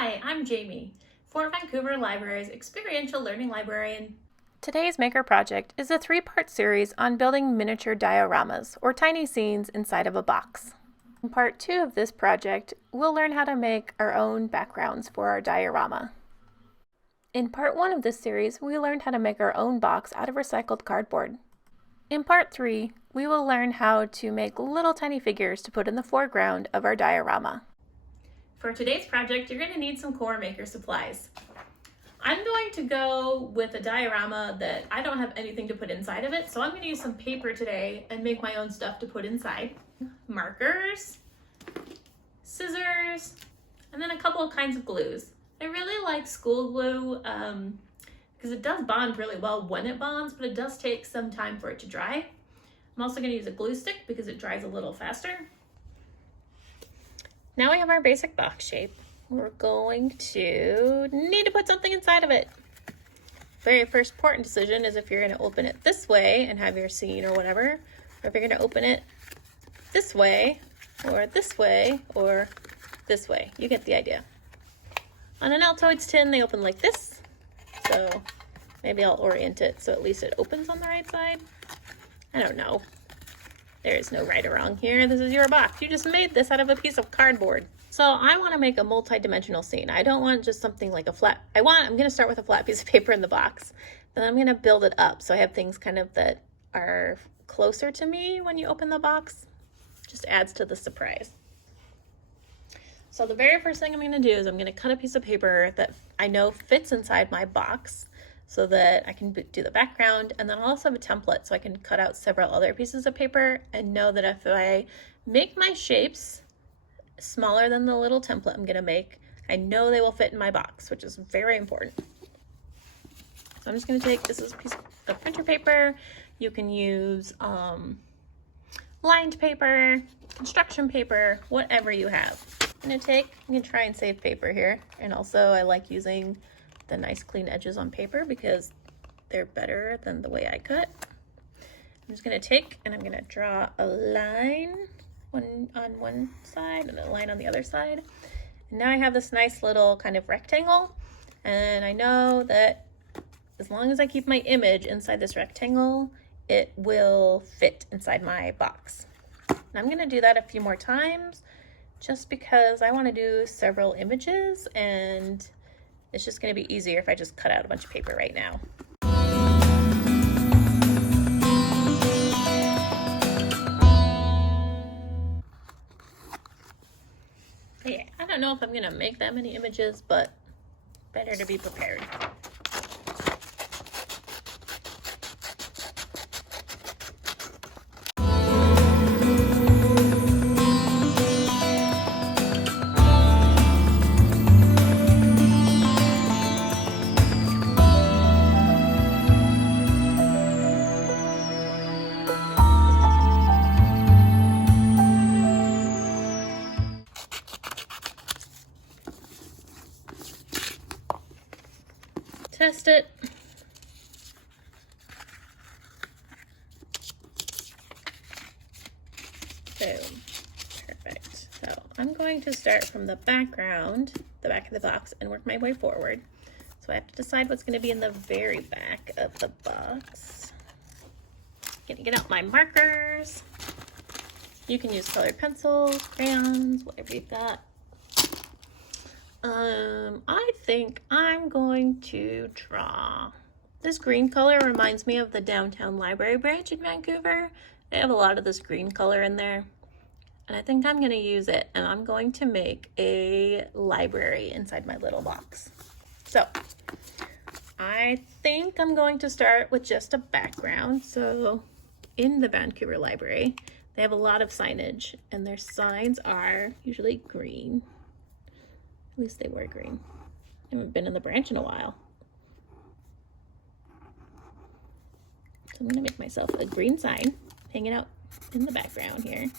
Hi, I'm Jamie, Fort Vancouver Library's experiential learning librarian. Today's Maker project is a three-part series on building miniature dioramas, or tiny scenes inside of a box. In part 2 of this project, we'll learn how to make our own backgrounds for our diorama. In part 1 of this series, we learned how to make our own box out of recycled cardboard. In part 3, we will learn how to make little tiny figures to put in the foreground of our diorama. For today's project, you're going to need some core maker supplies. I'm going to go with a diorama that I don't have anything to put inside of it, so I'm going to use some paper today and make my own stuff to put inside. Markers, scissors, and then a couple of kinds of glues. I really like school glue because it does bond really well when it bonds, but it does take some time for it to dry. I'm also going to use a glue stick because it dries a little faster. Now we have our basic box shape. We're going to need to put something inside of it. Very first important decision is if you're going to open it this way and have your scene or whatever, or if you're going to open it this way, or this way, or this way. You get the idea. On an Altoids tin, they open like this, so maybe I'll orient it so at least it opens on the right side. I don't know. There is no right or wrong here. This is your box. You just made this out of a piece of cardboard. So I want to make a multi-dimensional scene. I don't want just something like a flat, I'm going to start with a flat piece of paper in the box. Then I'm going to build it up. So I have things kind of that are closer to me when you open the box. Just adds to the surprise. So the very first thing I'm going to do is I'm going to cut a piece of paper that I know fits inside my box so that I can do the background, and then I'll also have a template so I can cut out several other pieces of paper and know that if I make my shapes smaller than the little template I'm going to make, I know they will fit in my box, which is very important. So I'm just going to take, this is a piece of printer paper. You can use lined paper, construction paper, whatever you have. I'm going to try and save paper here. And also I like using the nice clean edges on paper because they're better than the way I cut. I'm just going to take and I'm going to draw a line on one side and a line on the other side. And now I have this nice little kind of rectangle, and I know that as long as I keep my image inside this rectangle, it will fit inside my box. And I'm going to do that a few more times just because I want to do several images, and it's just going to be easier if I just cut out a bunch of paper right now. Yeah, I don't know if I'm going to make that many images, but better to be prepared. Test it. Boom. Perfect. So I'm going to start from the background, the back of the box, and work my way forward. So I have to decide what's going to be in the very back of the box. Gonna get out my markers. You can use colored pencils, crayons, whatever you've got. I think I'm going to draw. This green color reminds me of the downtown library branch in Vancouver. They have a lot of this green color in there. And I think I'm going to use it, and I'm going to make a library inside my little box. So I think I'm going to start with just a background. So in the Vancouver Library, they have a lot of signage, and their signs are usually green. At least they were green. I haven't been in the branch in a while. So I'm gonna make myself a green sign hanging out in the background here.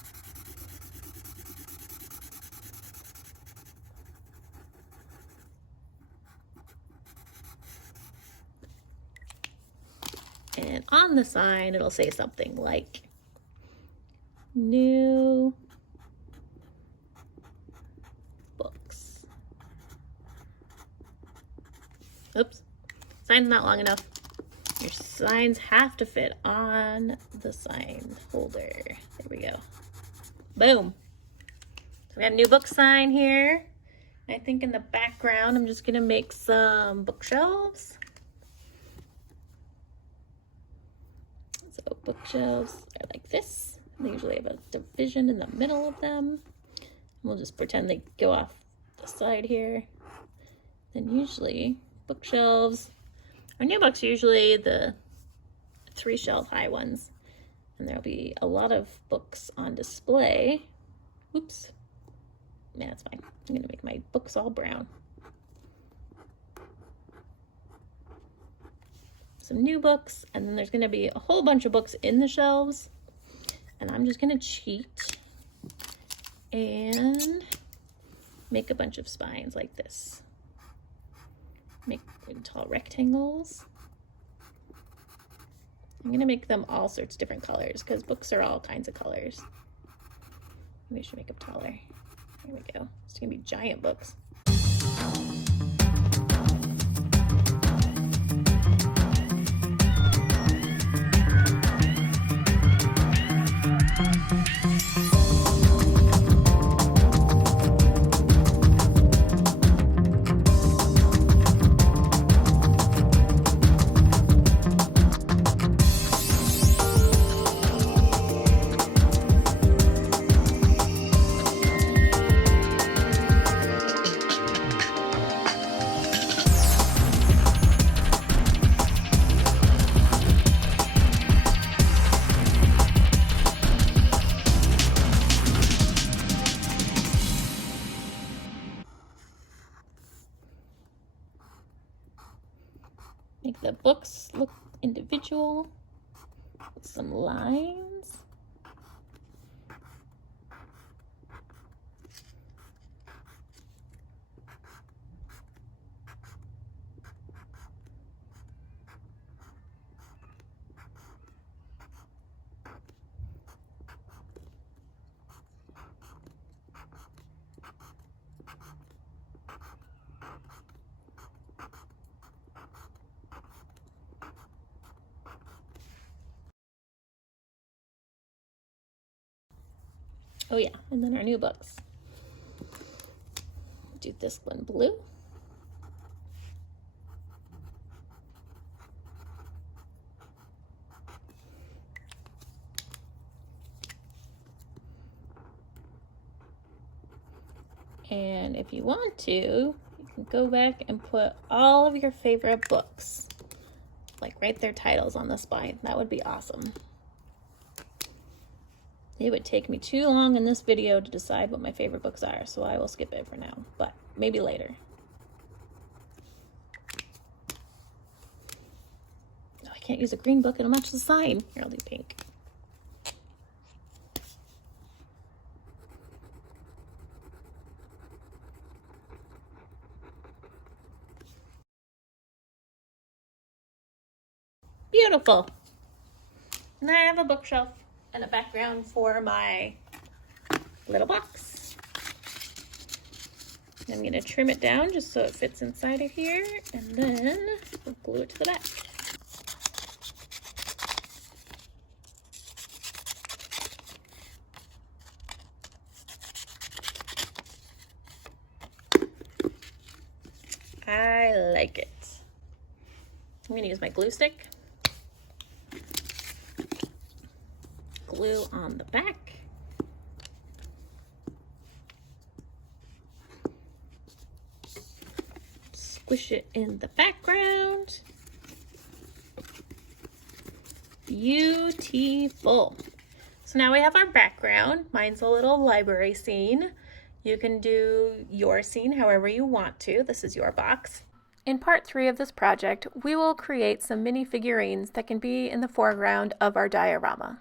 And on the sign, it'll say something like new books. Oops, sign's not long enough. Your signs have to fit on the sign holder. There we go. Boom. So we got a new book sign here. I think in the background, I'm just gonna make some bookshelves. So bookshelves are like this. They usually have a division in the middle of them. We'll just pretend they go off the side here. Then usually bookshelves, our new books are usually the 3 shelf high ones. And there'll be a lot of books on display. Oops. Yeah, that's fine. I'm gonna make my books all brown. Some new books, and then there's gonna be a whole bunch of books in the shelves. And I'm just gonna cheat and make a bunch of spines like this. Make tall rectangles. I'm gonna make them all sorts of different colors because books are all kinds of colors. Maybe I should make them taller. There we go. It's gonna be giant books. Make the books look individual with some lines. Oh yeah, and then our new books. Do this one blue. And if you want to, you can go back and put all of your favorite books, like write their titles on the spine. That would be awesome. It would take me too long in this video to decide what my favorite books are, so I will skip it for now, but maybe later. No, I can't use a green book, it'll match the sign. Here, I'll do pink. Beautiful. And I have a bookshelf and a background for my little box. I'm going to trim it down just so it fits inside of here, and then we'll glue it to the back. I like it. I'm going to use my glue stick. Glue on the back. Squish it in the background. Beautiful. So now we have our background. Mine's a little library scene. You can do your scene however you want to. This is your box. In part 3 of this project, we will create some mini figurines that can be in the foreground of our diorama.